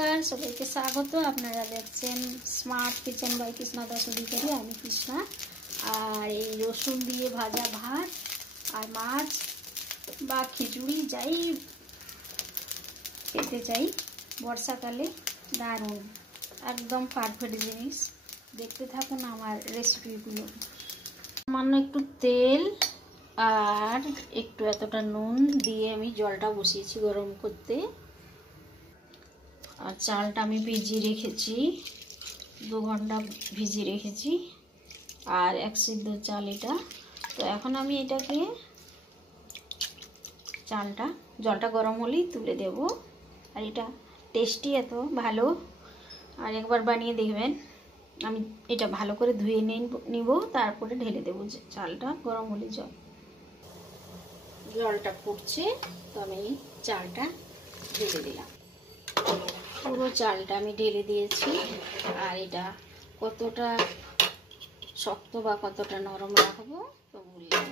নমস্কার, সবাইকে স্বাগত। আপনারা দেখছেন smart kitchen by Krishna Das Adhikari. আমি কৃষ্ণা। আর এই রসুন দিয়ে ভাজা ভাত আর মাছ বা খিচুড়ি যাই খেতে চাই বর্ষাকালে, দারুণ একদম পারফেক্ট জিনিস। দেখতে থাকুন আমার রেসিপিগুলো। সামান্য একটু তেল আর একটু এতটা নুন দিয়ে আমি জলটা বসিয়েছি গরম করতে। আর চালটা আমি ভিজিয়ে রেখেছি, 2 ঘন্টা ভিজিয়ে রেখেছি। আর 1 সিদ্ধ চাল এটা। তো এখন আমি এটাকে জলটা গরম হলেই তুলে দেব। আর এটা টেস্টি এত ভালো, আর একবার বানিয়ে দেখবেন। আমি এটা ভালো করে ধুয়ে নিব, তারপরে ঢেলে দেবো চালটা। গরম হলে জলটা ফুটছে, তো আমি চালটা ঢেলে দিলাম। পুরো চালটা আমি ঢেলে দিয়েছি। আর এটা কতটা শক্ত বা কতটা নরম রাখবো তো বললাম।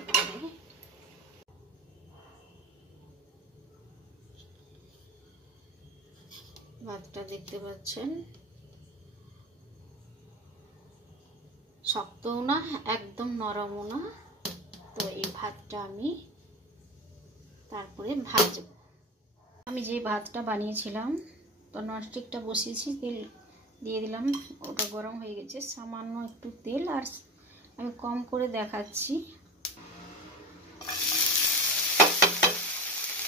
ভাতটা দেখতে পাচ্ছেন, শক্তও না একদম নরমও না। তো এই ভাতটা আমি তারপরে ভাজবো। আমি যে ভাতটা বানিয়েছিলাম, তো ননস্টিকটা বসিয়েছি, তেল দিয়ে দিলাম, ওটা গরম হয়ে গেছে। সামান্য একটু তেল, আর আমি কম করে দেখাচ্ছি।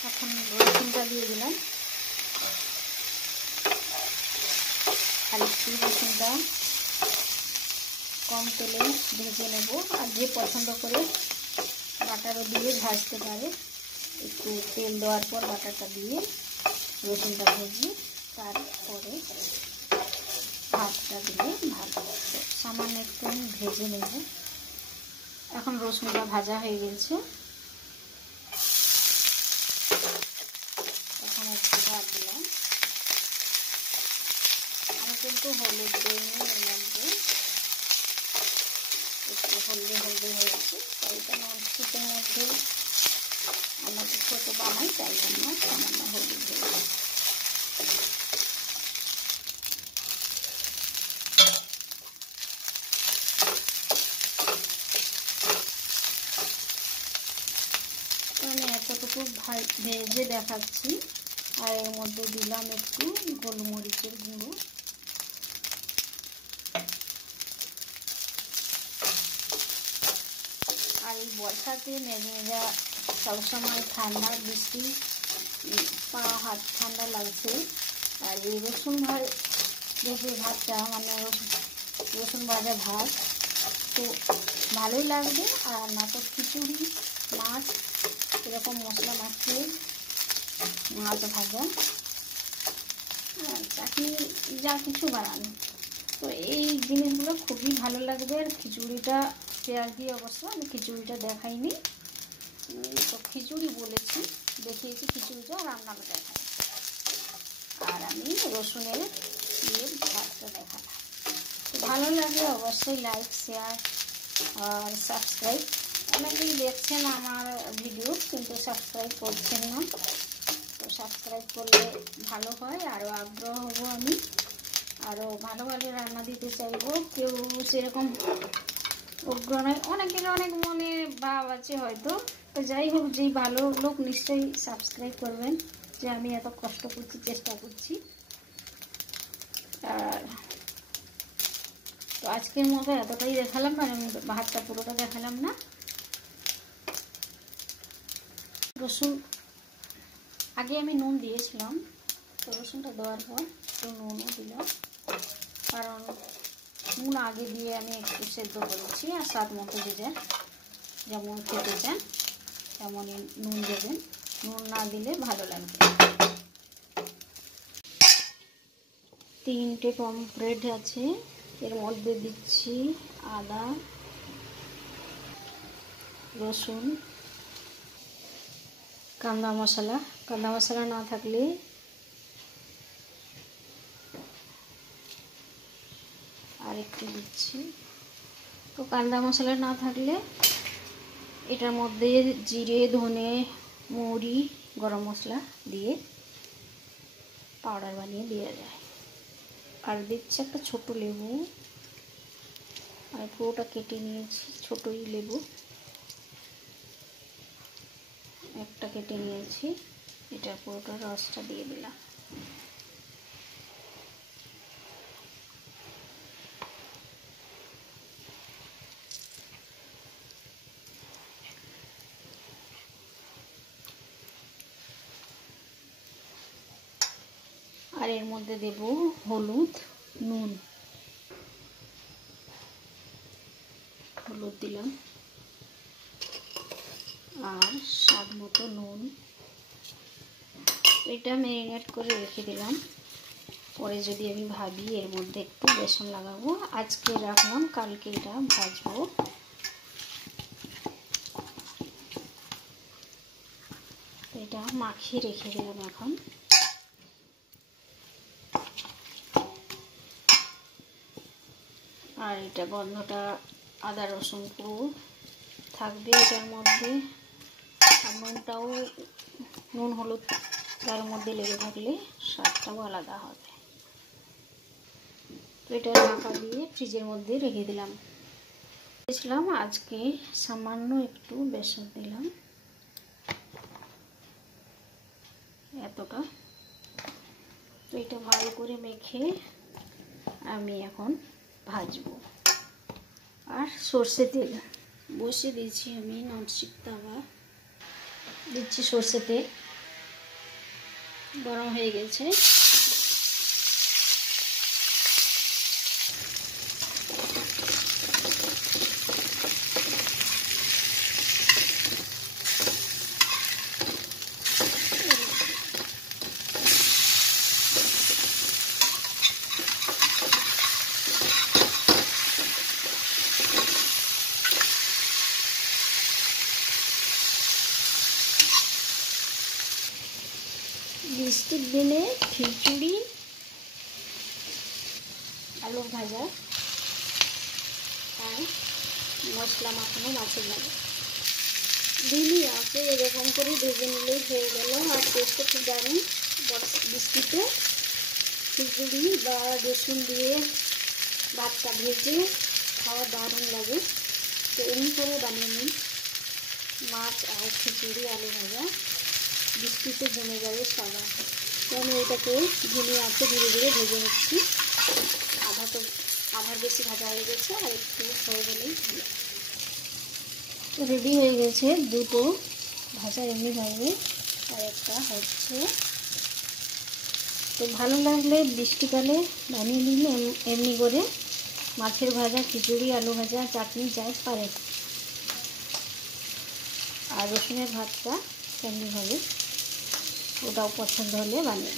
এখন রসুনটা দিয়ে দিলাম, আর একটু রসুনটা কম তেলে ভেজে নেব। আর যে পছন্দ করে বাটারও দিয়ে ভাজতে পারে, একটু তেল দেওয়ার পর বাটারটা দিয়ে রসুনটা ভেজে তারপরে ভাতটা দিয়ে ভালো সামান্য একটু আমি ভেজে নেব। এখন রসুনটা ভাজা হয়ে গেছে, এখন একটু ভাত দিলাম। আমি কিন্তু হলুদ দিইনি, এর মধ্যে একটু হলদে হয়েছে। তাই এটা ননস্টিকের মধ্যে আমরা ছোট বানাই, তাই জন্য সামান্য হলুদ দেবো। আমি এতটুকু ভেজে দেখাচ্ছি। আর এর মধ্যে দিলাম একটু গোলমরিচের গুঁড়ো। আর এই বর্ষাতে মেঘমেঘা, সবসময় ঠান্ডা, বৃষ্টি, পা হাত ঠান্ডা লাগছে। আর এই রসুন ভেজে ভাতটা, মানে রসুন ভাজা ভাত, তো ভালোই লাগবে। আর না তো খিচুড়ি, মাছ, এরকম মশলা মাখিয়ে মাছ ভাজা, চাটনি, যা কিছু বানানো, তো এই জিনিসগুলো খুবই ভালো লাগবে। আর খিচুড়িটা পেঁয়াজ দিয়ে, অবশ্য আমি খিচুড়িটা দেখাইনি, তো খিচুড়ি দেখিয়েছি খিচুড়িটা রান্নাটা দেখাই। আর আমি রসুনের দিয়ে ভাতটা দেখালাম। তো ভালো লাগলে অবশ্যই লাইক, শেয়ার আর সাবস্ক্রাইব। অনেকেই দেখছেন আমার ভিডিও, কিন্তু সাবস্ক্রাইব করছেন না। তো সাবস্ক্রাইব করলে ভালো হয়, আরও আগ্রহ হব আমি, আরও ভালো ভালো রান্না দিতে চাইবো। কেউ সেরকম উগ্র নয়, অনেকের অনেক মনে ভাব আছে হয়তো। তো যাই হোক, যেই ভালো লোক নিশ্চয়ই সাবস্ক্রাইব করবেন, যে আমি এত কষ্ট করছি, চেষ্টা করছি। আর তো আজকের মতো এতটাই দেখালাম, আর আমি ভাতটা পুরোটা দেখালাম না। রসুন আগে আমি নুন দিয়েছিলাম, তো রসুনটা দেওয়ার পর একটু নুনও দিলাম, কারণ নুন আগে দিয়ে আমি একটু সেদ্ধ করেছি। আর স্বাদ মতো যেমন খেতে চান তেমনই নুন দেবেন, নুন না দিলে ভালো লাগবে। 3টে পমফ্রেট আছে, এর মধ্যে দিচ্ছি আদা, রসুন, কাঁদা মশলা না থাকলে আর একটু দিচ্ছি। তো কাঁদা মশলা না থাকলে এটার মধ্যে জিরে, ধনে, মৌরি, গরম মশলা দিয়ে পাউডার বানিয়ে দেওয়া যায়। আর দিচ্ছি একটা ছোট লেবু, আর পুরোটা কেটে নিয়েছি, ছোটই লেবু একটা কেটে নিয়েছি, এটা পুরোটা রসটা দিয়ে দিলাম। আর এর মধ্যে দেব হলুদ, নুন, হলুদ দিলাম আর স্বাদ মতো নুন। এটা ম্যারিনেট করে রেখে দিলাম, পরে যদি আমি ভাবি এর মধ্যে একটু বেসন লাগাবো, আজকে রাখলাম, কালকে এটা ভাজবো। এটা মাখিয়ে রেখে দিলাম এখন। আর এটা গন্ধটা আদা রসুন পুরো থাকবে এটার মধ্যে, আর নুনটাও, নুন হলুদ তার মধ্যে লেগে থাকলে স্বাদটাও আলাদা হবে। তো এটা ঢাকা দিয়ে ফ্রিজের মধ্যে রেখে দিলাম। আজকে সামান্য একটু বেসন দিলাম, এতটা। তো এটা ভালো করে মেখে আমি এখন ভাজবো। আর সর্ষে তেল বসিয়ে দিয়েছি আমি, ননস্টিক তাওয়া দিচ্ছি, সর্ষে তেল গরম হয়ে গেছে। বৃষ্টির দিনে খিচুড়ি, আলু ভাজা আর মশলা মাখানো মাছের ভাজা দিনই আছে, এরকম করে ভেজে নিলেই হয়ে গেল। আর টেস্টটা খুব দারুণ, বৃষ্টিতে খিচুড়ি বা রসুন দিয়ে ভাতটা ভেজে খাওয়া দারুণ লাগে। তো এমনি করে বানিয়ে নিন মাছ আর খিচুড়ি আলু ভাজা, বৃষ্টিতে জমে যাবে সাদা। তো আমি এটাকে ঝিমিয়ে আছে ধীরে ধীরে ভেজে নিচ্ছি। আধার বেশি ভাজা হয়ে গেছে, আর একটু হয়ে গেলেই রেডি হয়ে গেছে। দুটো ভাজা এমনিভাবে, আর একটা হচ্ছে। তো ভালো লাগলে বৃষ্টিকালে বানিয়ে নিন এমনি করে মাছের ভাজা, খিচুড়ি, আলু ভাজা, চাটনি যাই পারে। আর রসুনের ভাতটা এমনিভাবে, ওটাও পছন্দ হলে বানিয়ে।